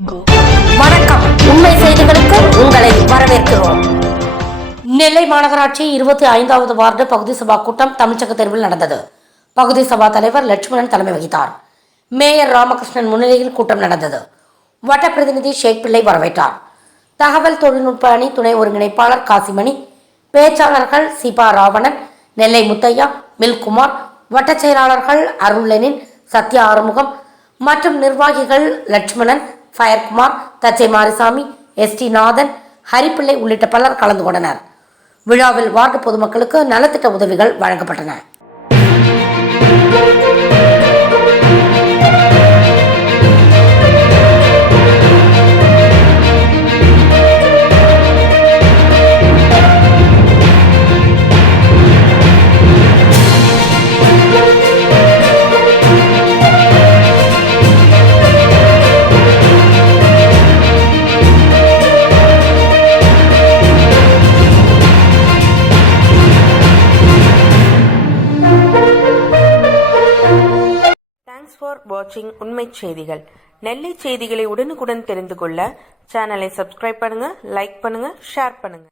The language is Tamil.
வணக்கம். உண்மை செய்திகளுக்கு உங்களை வரவேற்கிறோம். நெல்லை மாநகராட்சி 25வது வார்டு பகுதி சபா கூட்டம் தமிழ்ச்சங்க தெருவில் நடந்தது. பகுதி சபா தலைவர் லட்சுமணன் தலைமை வகித்தார். மேயர் ராமகிருஷ்ணன் முன்னிலையில் கூட்டம் நடந்தது. வட்ட பிரதிநிதி ஷேக் பிள்ளை வரவேற்றார். தகவல் தொழில்நுட்ப அணி துணை ஒருங்கிணைப்பாளர் காசிமணி, பேச்சாளர்கள் சிபா ராவணன், நெல்லை முத்தையா, மில்குமார், வட்ட செயலாளர்கள் அருள் லெனின், சத்யா ஆறுமுகம் மற்றும் நிர்வாகிகள் லட்சுமணன், ஃபயர்குமார், தச்சை மாரிசாமி, எஸ்டி நாதன், ஹரிப்பிள்ளை உள்ளிட்ட பலர் கலந்து கொண்டனர். விழாவில் வார்டு பொதுமக்களுக்கு நலத்திட்ட உதவிகள் வழங்கப்பட்டன. தேங்க்ஸ் ஃபார் வாட்சிங் உண்மை செய்திகள். நெல்லை செய்திகளை உடனுக்குடன் தெரிந்து கொள்ள சேனலை சப்ஸ்கிரைப் பண்ணுங்க, லைக் பண்ணுங்க, ஷேர் பண்ணுங்க.